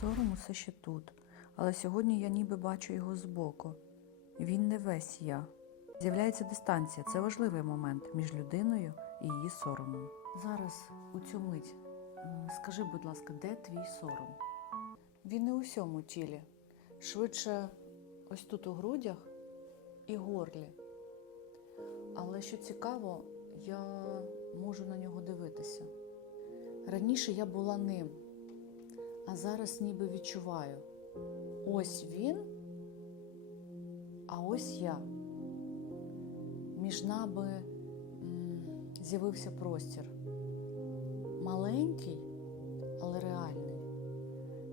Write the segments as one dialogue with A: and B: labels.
A: Сором усе ще тут, але сьогодні я ніби бачу його збоку. Він не весь я. З'являється дистанція. Це важливий момент між людиною і її соромом. Зараз у цю мить скажи, будь ласка, де твій сором? Він не у всьому тілі, швидше ось тут у грудях і горлі. Але що цікаво, я можу на нього дивитися. Раніше я була ним, а зараз ніби відчуваю. Ось він, а ось я. Між нами з'явився простір. Маленький, але реальний.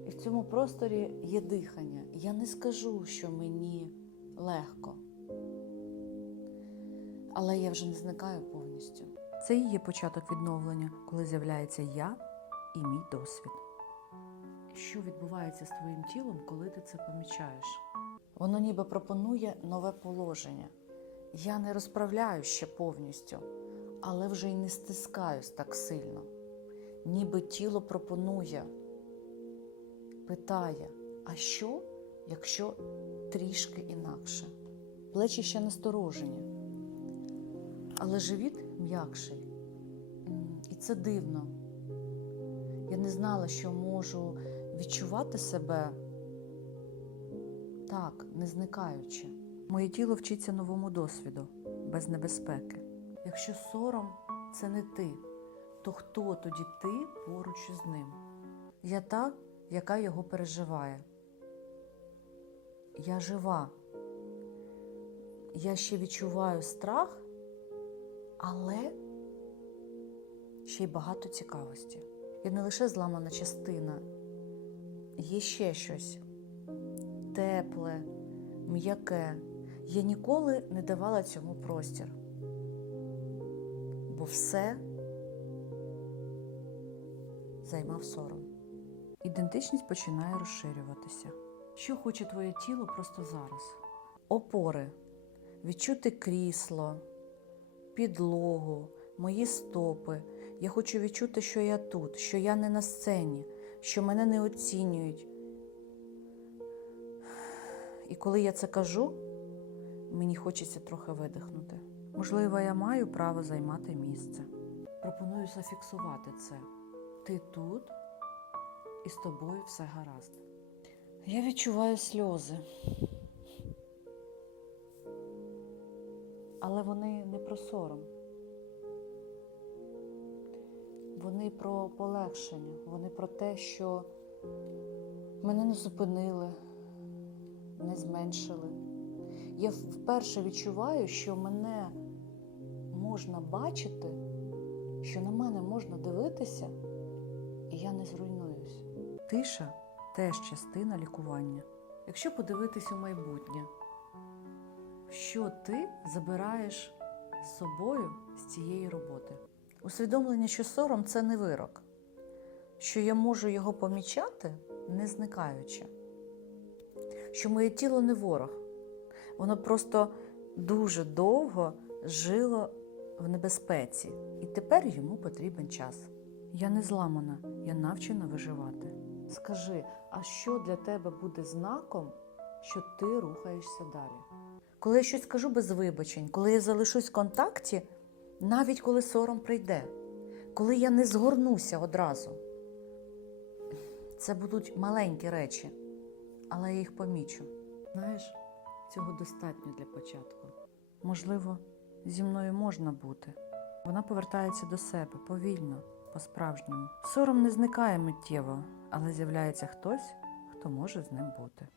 A: І в цьому просторі є дихання. Я не скажу, що мені легко. Але я вже не зникаю повністю. Це і є початок відновлення, коли з'являється я і мій досвід. Що відбувається з твоїм тілом, коли ти це помічаєш? Воно ніби пропонує нове положення. Я не розправляю ще повністю, але вже й не стискаюсь так сильно. Ніби тіло пропонує, питає, а що, якщо трішки інакше? Плечі ще насторожені, але живіт м'якший. І це дивно. Я не знала, що можу відчувати себе так, не зникаючи. Моє тіло вчиться новому досвіду, без небезпеки. Якщо сором це не ти, то хто тоді ти поруч із ним? Я та, яка його переживає. Я жива. Я ще відчуваю страх, але ще й багато цікавості. Я не лише зламана частина, є ще щось тепле, м'яке. Я ніколи не давала цьому простір. Бо все займав сором. Ідентичність починає розширюватися. Що хоче твоє тіло просто зараз? Опори, відчути крісло, підлогу, мої стопи. Я хочу відчути, що я тут, що я не на сцені, що мене не оцінюють. І коли я це кажу, мені хочеться трохи видихнути. Можливо, я маю право займати місце. Пропоную зафіксувати це. Ти тут, і з тобою все гаразд. Я відчуваю сльози. Але вони не про сором. Вони про полегшення, вони про те, що мене не зупинили, не зменшили. Я вперше відчуваю, що мене можна бачити, що на мене можна дивитися, і я не зруйнуюсь. Тиша теж частина лікування. Якщо подивитись у майбутнє, що ти забираєш з собою з цієї роботи? Усвідомлення, що сором це не вирок, що я можу його помічати, не зникаючи, що моє тіло не ворог, воно просто дуже довго жило в небезпеці, і тепер йому потрібен час. Я не зламана, я навчена виживати. Скажи, а що для тебе буде знаком, що ти рухаєшся далі? Коли я щось скажу без вибачень, коли я залишусь в контакті, навіть коли сором прийде, коли я не згорнуся одразу. Це будуть маленькі речі, але я їх помічу. Знаєш, цього достатньо для початку. Можливо, зі мною можна бути. Вона повертається до себе повільно, по-справжньому. Сором не зникає миттєво, але з'являється хтось, хто може з ним бути.